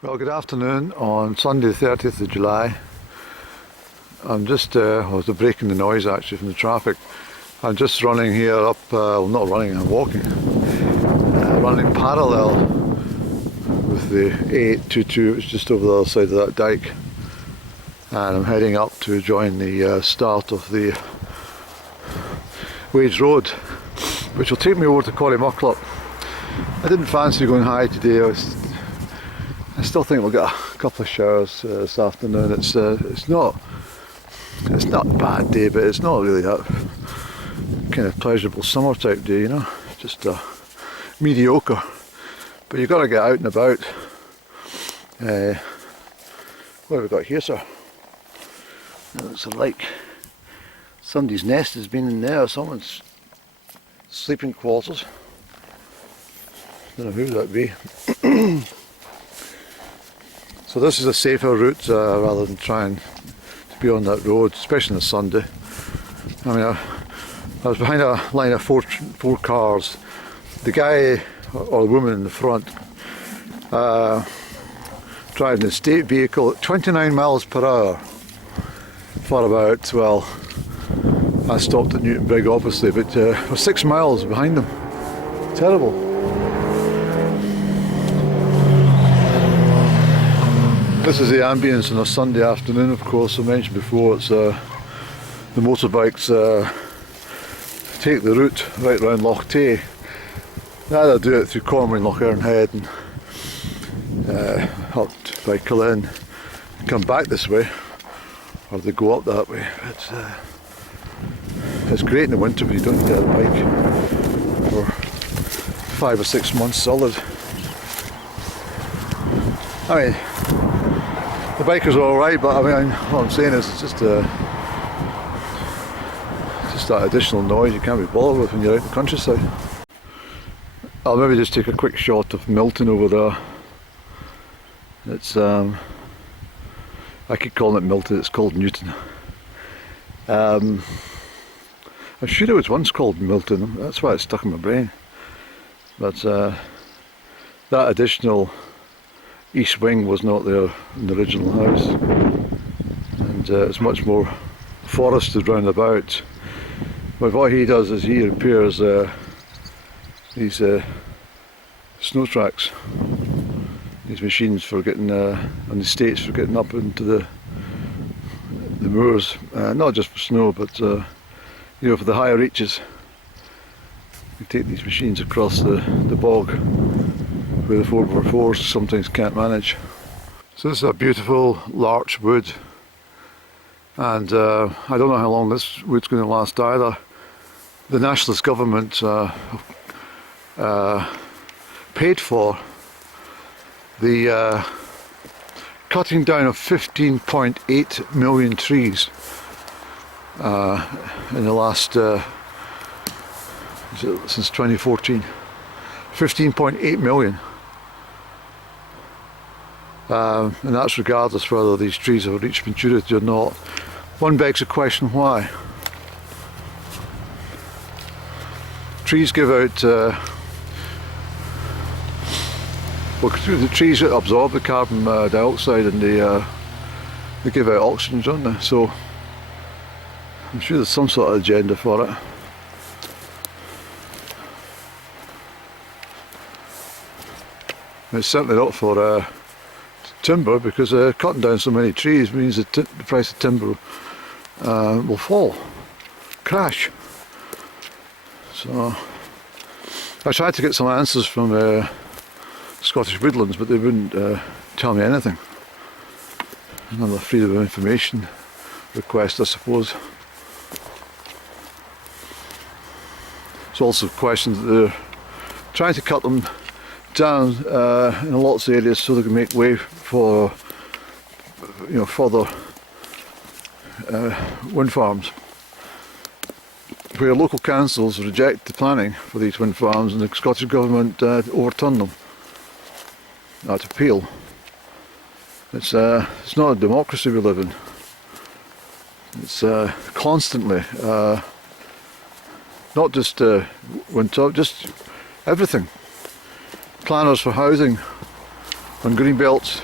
Well, good afternoon on Sunday the 30th of July. I'm just, well, they're breaking the noise actually from the traffic. I'm just running here up, well not running, I'm walking. Running parallel with the A822, it's just over the other side of that dike. And I'm heading up to join the start of the Wades Road, which will take me over to Corrymucklop. I didn't fancy going high today. I still think we'll get a couple of showers this afternoon. It's not a bad day, but it's not really that kind of pleasurable summer type day, you know. Just mediocre. But you've got to get out and about. What have we got here, sir? It looks like somebody's nest has been in there. Someone's sleeping quarters. Don't know who that'd be. So this is a safer route rather than trying to be on that road, especially on a Sunday. I mean, I was behind a line of four cars. The guy or the woman in the front driving a state vehicle at 29 miles per hour for about, well, I stopped at Newton Brig obviously, but I was 6 miles behind them. Terrible. This is the ambience on a Sunday afternoon, of course. I mentioned before, it's the motorbikes take the route right round Loch Tay. They either do it through Cormorant, Loch Ernhead and up by Cullen and come back this way, or they go up that way. It's great in the winter when you don't get a bike for 5 or 6 months solid. I mean, the bikers are alright, but I mean, what I'm saying is it's just that additional noise you can't be bothered with when you're out in the countryside. I'll maybe just take a quick shot of Milton over there. It's I keep calling it Milton, it's called Newton. I'm sure it was once called Milton, that's why it's stuck in my brain. But that additional east wing was not there in the original house, and it's much more forested round about. But what he does is he repairs these snow tracks, these machines for getting on the estates for getting up into the moors, not just for snow, but you know, for the higher reaches. You take these machines across the bog where the 4x4s sometimes can't manage. So this is a beautiful larch wood, and I don't know how long this wood's going to last either. The nationalist government paid for the cutting down of 15.8 million trees in the last since 2014. 15.8 million. And that's regardless whether these trees have reached maturity or not. One begs the question, why? Trees give out, well, the trees absorb the carbon dioxide and they give out oxygen, don't they? So I'm sure there's some sort of agenda for it. It's certainly not for timber, because cutting down so many trees means that the price of timber will fall, crash. So I tried to get some answers from Scottish Woodlands, but they wouldn't tell me anything. Another freedom of information request, I suppose. It's also questions that they're trying to cut them down in lots of areas so they can make way for, you know, further wind farms, where local councils reject the planning for these wind farms and the Scottish Government overturn them at appeal. It's not a democracy we live in. It's constantly, not just wind turbines, just everything. Planners for housing on green belts,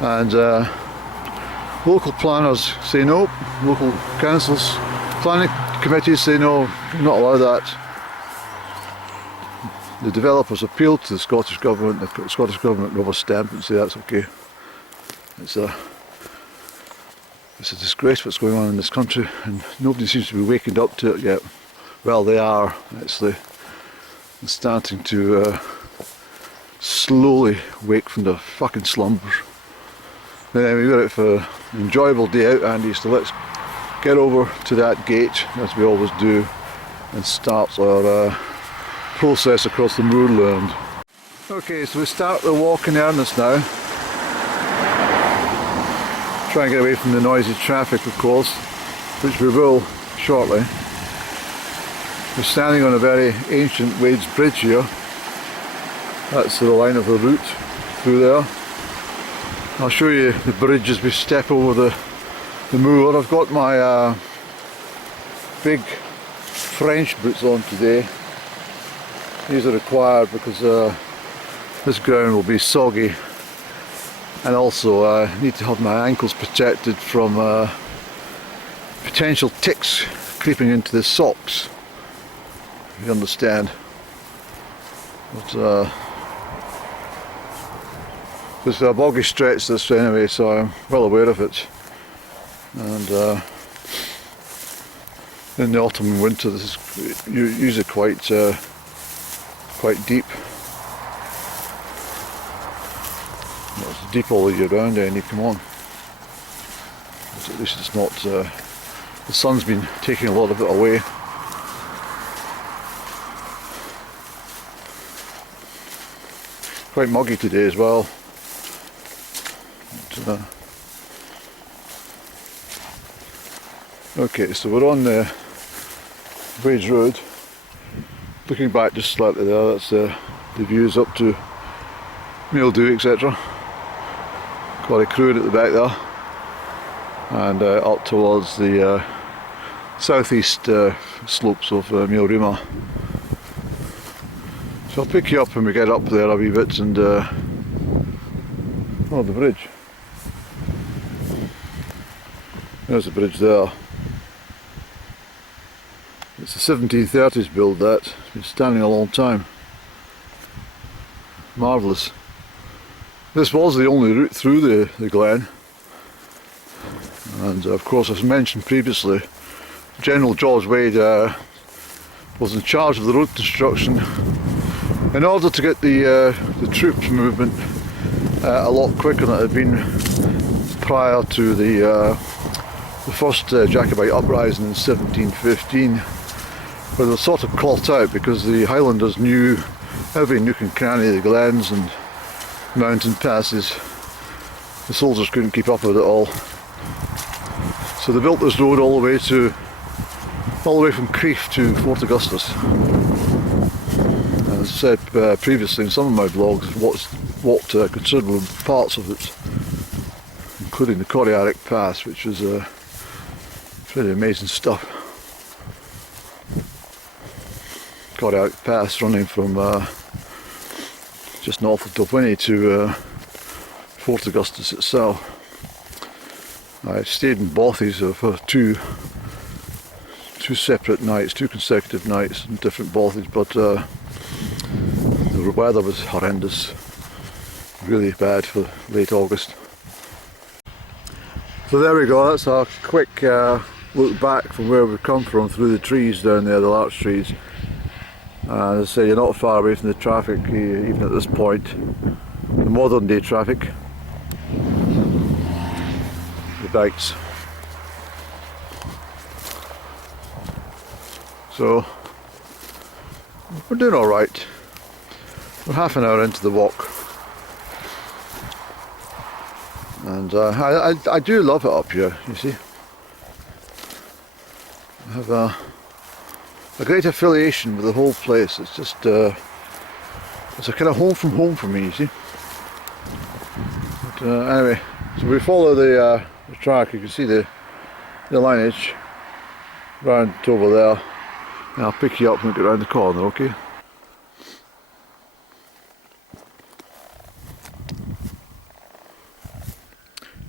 and local planners say no, local councils, planning committees say no, you're not allowed that. The developers appealed to the Scottish Government, the Scottish Government rubber stamp and say that's okay. It's a disgrace what's going on in this country, and nobody seems to be waking up to it yet. Well, they are actually. They're starting to slowly wake from their fucking slumbers. But anyway, we're out for an enjoyable day out, Andy, so let's get over to that gate, as we always do, and start our process across the moorland. Okay, so we start the walk in earnest now. Try and get away from the noisy traffic, of course, which we will shortly. We're standing on a very ancient Wade's Bridge here. That's the line of the route through there. I'll show you the bridge as we step over the moor. I've got my big French boots on today. These are required because this ground will be soggy, and also I need to have my ankles protected from potential ticks creeping into the socks. You understand? But it's a boggy stretch this anyway, so I'm well aware of it. And in the autumn and winter, this is usually quite deep. Well, it's deep all the year round, Andy. Come on. But at least it's not. The sun's been taking a lot of it away. Quite muggy today as well. But, okay, so we're on the Wades Road. Looking back just slightly there, that's the views up to Mildew, etc. Quite a crude at the back there, and up towards the southeast slopes of Amulree. So I'll pick you up when we get up there a wee bit, and oh, the bridge. There's the bridge there. It's a 1730s build, that. It's been standing a long time. Marvellous. This was the only route through the glen, and of course, as mentioned previously, General George Wade was in charge of the road construction in order to get the troops movement a lot quicker than it had been prior to the first Jacobite uprising in 1715, where they were sort of caught out because the Highlanders knew every nook and cranny of the glens and mountain passes. The soldiers couldn't keep up with it all, so they built this road all the way from Crieff to Fort Augustus. As I said previously in some of my vlogs, walked considerable parts of it, including the Crieff Pass, which was pretty amazing stuff. Crieff Pass running from just north of Dalwhinnie to Fort Augustus itself. I stayed in Bothies for two separate nights, 2 consecutive nights in different Bothies, but the weather was horrendous, really bad for late August. So there we go, that's a quick look back from where we've come from through the trees down there, the larch trees. As I say, you're not far away from the traffic, even at this point, the modern day traffic, the bikes. So we're doing alright. We're half an hour into the walk, and I do love it up here, you see. I have a great affiliation with the whole place. It's just it's a kind of home from home for me, you see. But anyway, so we follow the track. You can see the lineage round over there, and I'll pick you up when we get around the corner, okay?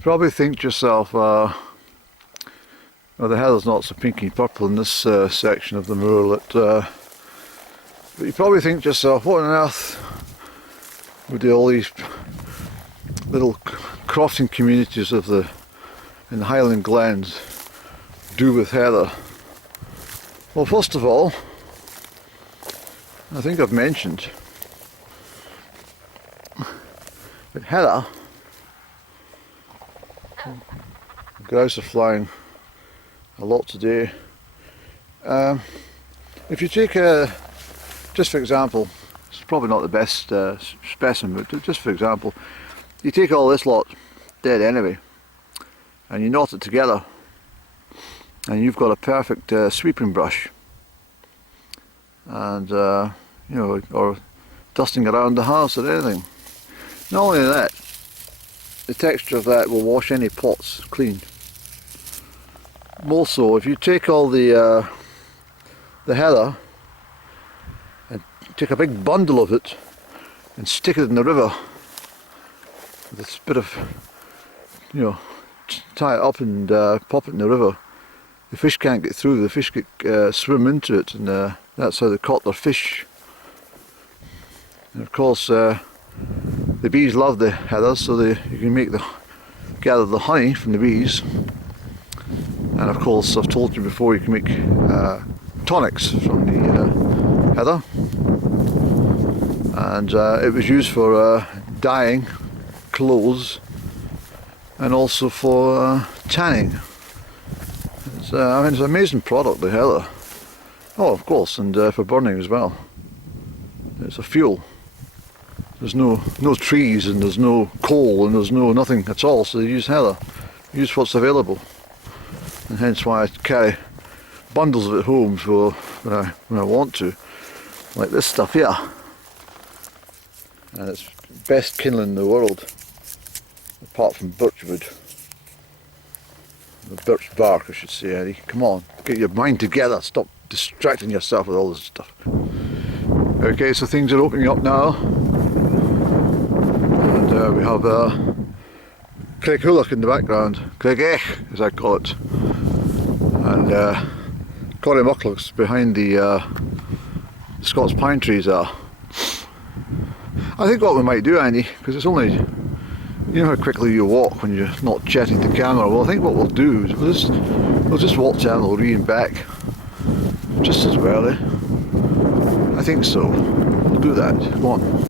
Probably think to yourself, well, the heather's not so pinky purple in this section of the moor, but you probably think to yourself, what on earth would all these little crossing communities of in the Highland Glens do with heather? Well, first of all, I think I've mentioned that heather, grouse are flying a lot today. If you take just for example, it's probably not the best specimen, but just for example, you take all this lot dead anyway, and you knot it together, and you've got a perfect sweeping brush, and you know, or dusting around the house or anything. Not only that, the texture of that will wash any pots clean. More so, if you take all the heather and take a big bundle of it and stick it in the river with a bit of, you know, tie it up and pop it in the river, the fish can't get through, the fish swim into it, and that's how they caught their fish. And of course the bees love the heather, so you can gather the honey from the bees. And of course, I've told you before, you can make tonics from the heather. And it was used for dyeing clothes and also for tanning. I mean, it's an amazing product, the heather. Oh, of course, and for burning as well. It's a fuel. There's no trees, and there's no coal, and there's nothing at all, so they use heather. Use what's available. And hence why I carry bundles of it home for when I want to, like this stuff here. And it's best kindling in the world, apart from birchwood. The birch bark, I should say, Eddie. Come on, get your mind together, stop distracting yourself with all this stuff. Okay, so things are opening up now. And we have Crieff in the background, Crieff as I call it. And Corrie Mucklock's behind the Scots pine trees are. I think what we might do, Andy, because it's only, you know how quickly you walk when you're not chatting to camera. Well, I think what we'll do is we'll just walk to Amulree and back just as well, eh? I think so. We'll do that. Come on.